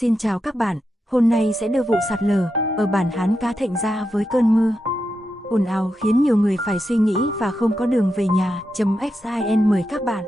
Xin chào các bạn, hôm nay sẽ đưa vụ sạt lở ở bản Hán Cá Thệnh ra với cơn mưa ồn ào khiến nhiều người phải suy nghĩ và không có đường về nhà. .xin mời các bạn.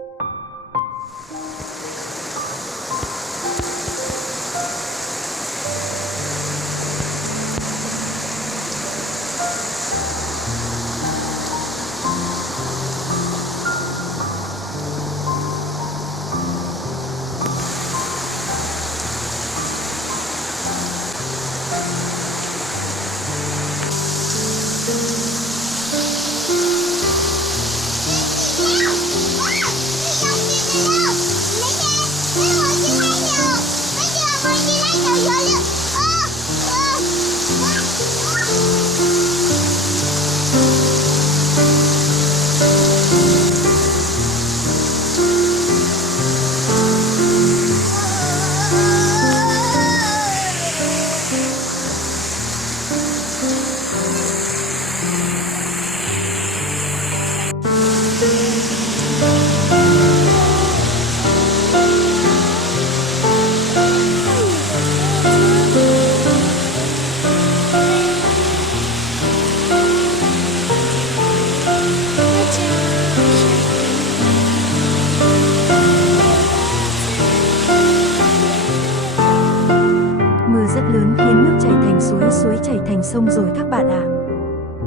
Rất lớn khiến nước chảy thành suối, suối chảy thành sông rồi các bạn ạ.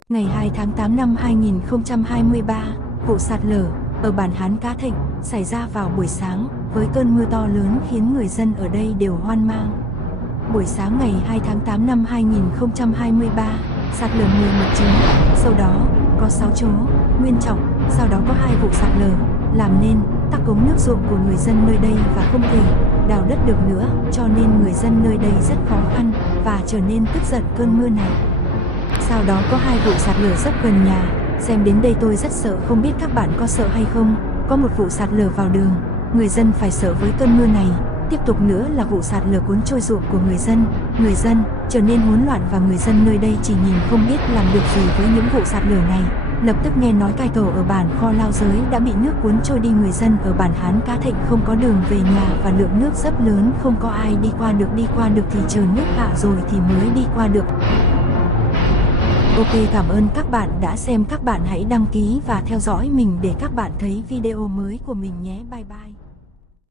Ngày 2 tháng 8 năm 2023, vụ sạt lở ở bản Hán Cá Thệnh xảy ra vào buổi sáng với cơn mưa to lớn khiến người dân ở đây đều hoang mang. Buổi sáng ngày 2 tháng 8 năm 2023, sạt lở 11 trứng, sau đó có 6 chỗ nguyên trọng, sau đó có 2 vụ sạt lở làm nên tắc cống nước ruộng của người dân nơi đây và không thể đào đất được nữa, cho nên người dân nơi đây rất khó khăn và trở nên tức giận cơn mưa này. Sau đó có 2 vụ sạt lở rất gần nhà, xem đến đây tôi rất sợ, không biết các bạn có sợ hay không. Có một vụ sạt lở vào đường, người dân phải sợ với cơn mưa này. Tiếp tục nữa là vụ sạt lở cuốn trôi ruộng của người dân trở nên hỗn loạn và người dân nơi đây chỉ nhìn không biết làm được gì với những vụ sạt lở này. Lập tức nghe nói cai cầu ở bản Kho Lao Giới đã bị nước cuốn trôi đi, người dân ở bản Hán Cá Thệnh không có đường về nhà và lượng nước rất lớn, không có ai đi qua được thì chờ nước hạ rồi thì mới đi qua được. Ok, cảm ơn các bạn đã xem, các bạn hãy đăng ký và theo dõi mình để các bạn thấy video mới của mình nhé. Bye bye.